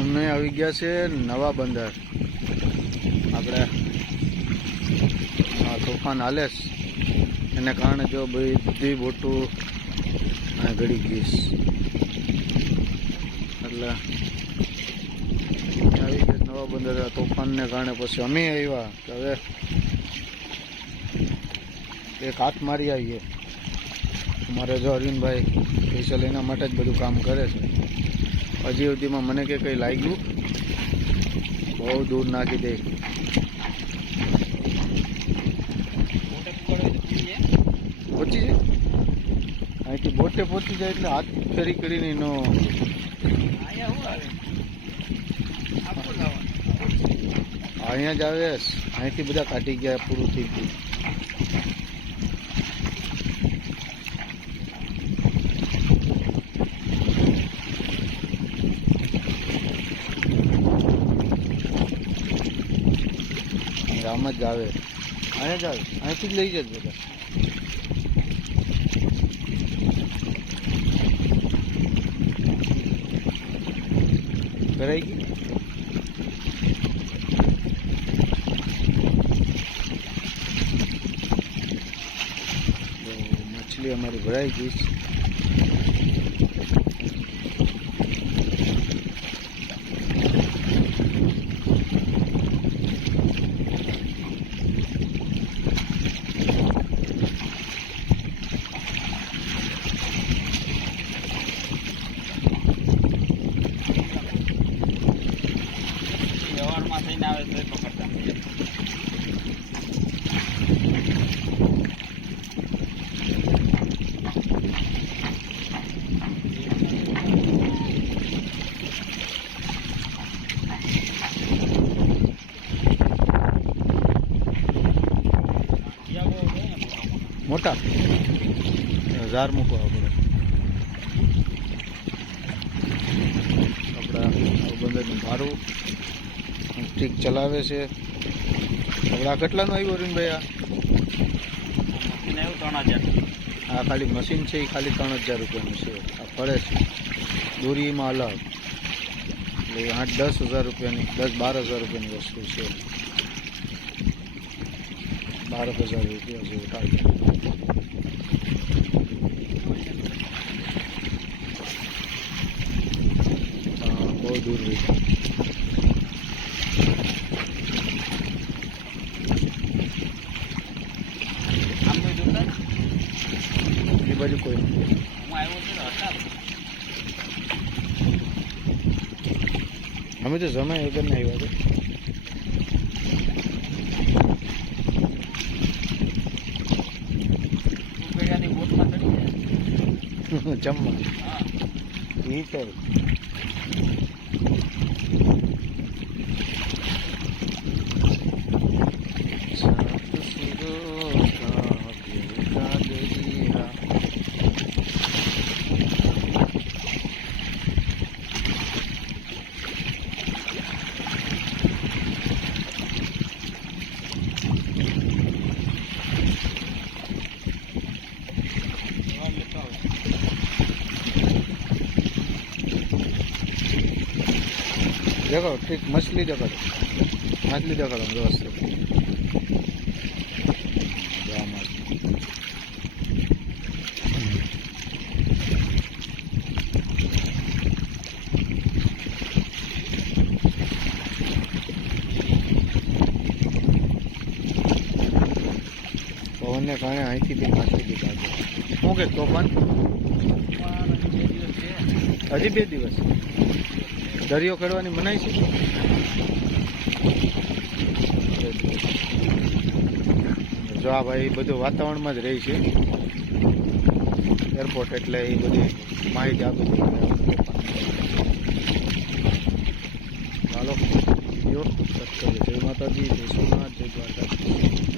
અમે આવી ગયા છે નવા બંદર. આપણે તોફાન હાલે એને કારણે જો બધી બોટું ગળી ગઈશ એટલે આવી ગયા નવા બંદર તોફાનને કારણે. પછી અમે આવ્યા કે હવે એક હાથ મારી આવીએ. અમારે જો અરવિંદભાઈ સ્પેશિયલ એના માટે જ બધું કામ કરે છે. હજી સુધીમાં મને કે કંઈ લાગ્યું બહુ દૂર નાખી દે. પહોંચી જાય અહીંથી બોટે પહોંચી જાય એટલે હાથ ફેરી કરીને એનો અહીંયા જ આવે. અહીંથી બધા કાઢી ગયા, પૂરું થઈ ગયું. આમ જ આવે, અહીંયા જ આવે, અહીંથી જ લઈ જાય બધા. ભરાઈ ગઈ. તો મછલી અમારી ભરાઈ ગઈ. મોટા 1000 મૂકો આપણે. આપણા બંદરનું ભાડું ઠીક ચલાવે છે. આપણે આ કેટલાનું આવ્યું અરવિંદભાઈ? આ ખાલી મશીન છે એ ખાલી 3000 રૂપિયાનું છે. આ ફળે છે દોરીમાં અલગ એટલે 8-10 હજાર રૂપિયાની 10-12 હજાર રૂપિયાની વસ્તુ છે. 12,000 રૂપિયા જેવું થાય. બહુ દૂર રહી એ બાજુ કોઈ નથી. અમે તો જમાય વગર ને આવ્યા છે જમવા એ તો देखो ठीक मछली देखो व्यवस्थित पवन ने कारण अँ थी मछली शू के तोफान हजी 2 દિવસ दरियो खेड़वानी मनाई है. जो आ भाई बधु वातावरण में ज रही है एरपोर्ट एटले ए बधी माहिती आपी दे. चालो जय माताजी, जय सोमनाथ, जय द्वारका.